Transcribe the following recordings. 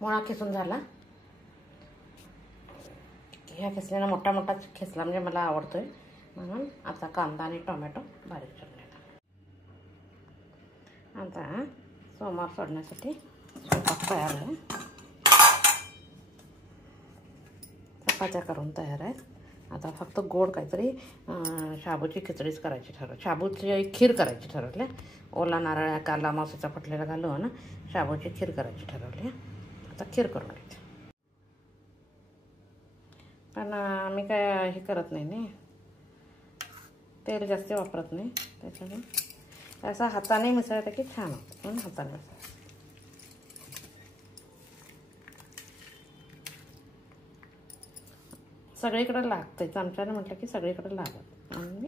मुळा खिसून झाला. ह्या खिसलेला मोठा मोठा खिसला म्हणजे मला आवडतोय म्हणून. आता कांदा आणि टोमॅटो बारीक चिरलेला. आता सोमवार सोडण्यासाठी स्वयंपाक तयार आहे. चपात्या करून तयार आहेत. आता फक्त गोड काहीतरी शाबूची खिचडीच करायची ठरवली. शाबूची खीर करायची ठरवली. ओला नारळ काला मावशीचा फुटलेला घालून शाबूची खीर करायची ठरवली. आता खीर करून घ्यायची. पण आम्ही काय हे करत नाही ना, तेल जास्त वापरत नाही. त्याच्यामुळे असं हाताने मिसळलं की छान होतं म्हणून हाताने मिसळलं. सगळीकडे लागतंय. चमच्याने म्हटलं की सगळीकडे लागत. आणि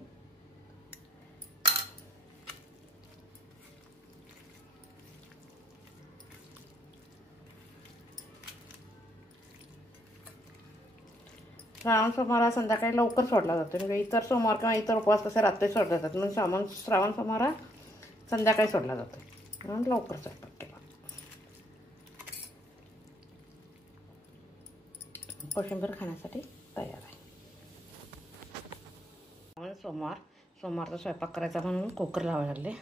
श्रावण सोमवार संध्याकाळी लवकर सोडला जातो. म्हणजे इतर सोमवार किंवा इतर उपवास कसे रात्री सोडले जातात, म्हणून श्रावण सोमवार संध्याकाळी सोडला जातो म्हणून लवकर स्वयंपाक केला. कोशिंबीर खाण्यासाठी तयार आहे. सोमवारचा स्वयंपाक करायचा म्हणून कुकर लावायला लागले.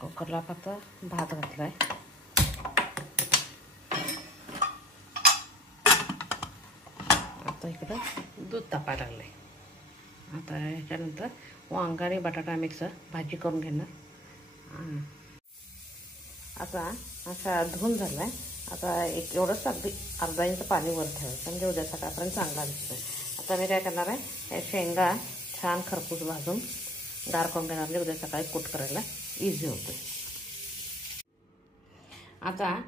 कुकरला फक्त भात घातला आहे. आता इकडं दूध तापायला लागलं आहे. आता ह्याच्यानंतर वांगा आणि बटाटा मिक्स भाजी करून घेणार. आता असा धुवून झाला आहे. आता एवढंच अगदी अर्धा इंच पाणी वर ठेवायचं म्हणजे उद्या सकाळपर्यंत चांगला दिसतोय. आता मी काय करणार आहे, शेंगा छान खरपूस भाजून गार करून घेणार. म्हणजे उद्या सकाळी कूट करायला इझी होतं. आता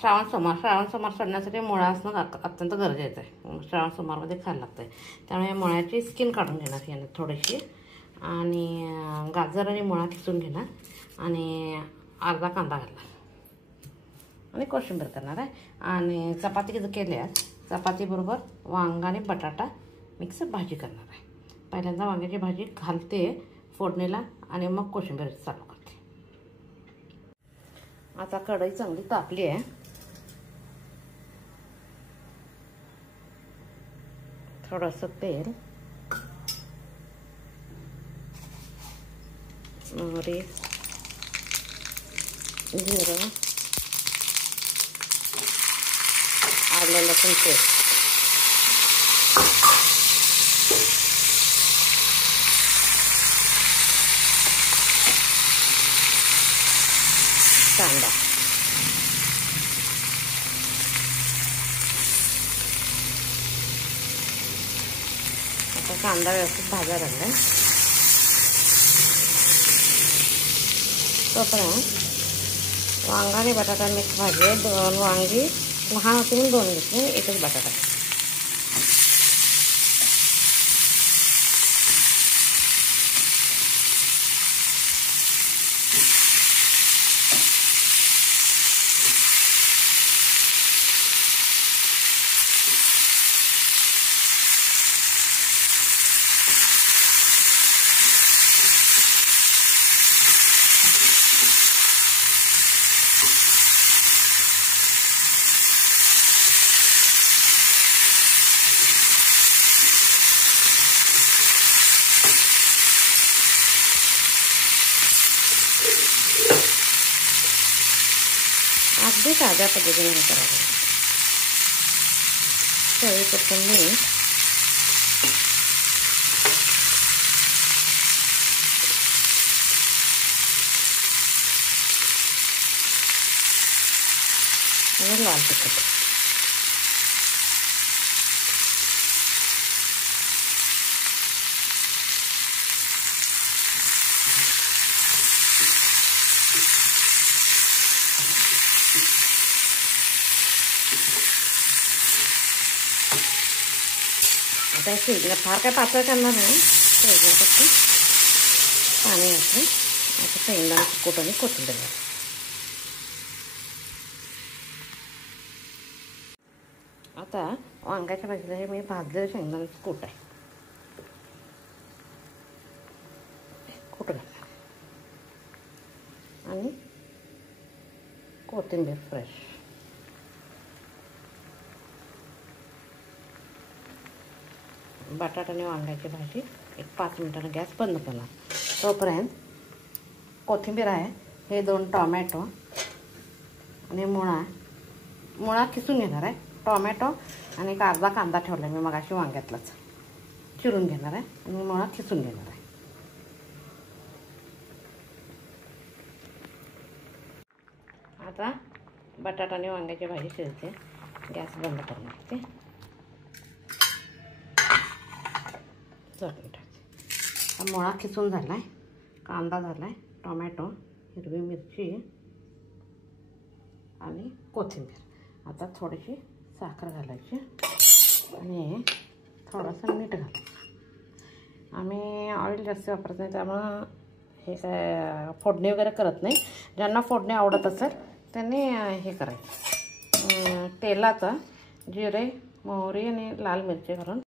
श्रावण सोमवार सोडण्यासाठी मुळा असणं अत्यंत गरजेचं आहे. श्रावण सोमवारमध्ये खायला लागतं आहे. त्यामुळे मुळ्याची स्किन काढून घेणार याने थोडीशी. आणि गाजर आणि मुळा खिसून घेणार. आणि अर्धा कांदा घालणार. आणि कोशिंबीर करणार आहे. आणि चपाती केल्या, चपातीबरोबर वांगा आणि बटाटा मिक्स भाजी करणार आहे. पहिल्यांदा वांग्याची भाजी घालते फोडणीला आणि मग कोशिंबीर चालू करते. आता कढई चांगली तापली आहे. थोडंसं तेल, मोहरी, जिरं, आलं लसूण पेस्ट, कांदा. आता कांदा व्यवस्थित भाजायला लागला. तोपर्यंत वांगा आणि बटाटा मिक्स भाजी आहे. 2 वांगी लहान होती म्हणून 2 घेतली, एकच बटाटा. अगदी साध्या पद्धतीने करायचं. चवीपुरतं मीठ, आणि लाल तिखट. आता शिजलं, फार काय पातळ करणार नाही. शिजण्यासाठी पाणी घातलं. आता शेंगदाण्याचं कूट आणि कोथिंबीर घातली. आता वांग्याच्या भाजीला हे मी भाजलेलं शेंगदाण्याचं कूट आहे. कूट घातलं आणि कोथिंबीर फ्रेश. बटाटा आणि वांग्याची भाजी एक 5 मिनिटांनी गॅस बंद करणार. तोपर्यंत कोथिंबीर आहे, हे 2 टोमॅटो आणि मुळा किसून घेणार आहे. टोमॅटो आणि एक अर्धा कांदा ठेवला मी मगाशी वांग्यातलाच, चिरून घेणार आहे आणि मुळा किसून घेणार आहे. आता बटाटा आणि वांग्याची भाजी शिजते, गॅस बंद करणार ते. चटणी टाकते. मुळा खिसून झाला आहे, कांदा झाला आहे, टोमॅटो, हिरवी मिरची आणि कोथिंबीर. आता थोडीशी साखर घालायची आणि थोडंसं मीठ घालायचं. आम्ही ऑइल जास्त वापरत नाही, त्यामुळं हे काय फोडणी वगैरे करत नाही. ज्यांना फोडणी आवडत असेल त्यांनी हे करायचं, तेलात जिरे, मोहरी आणि लाल मिरची घालून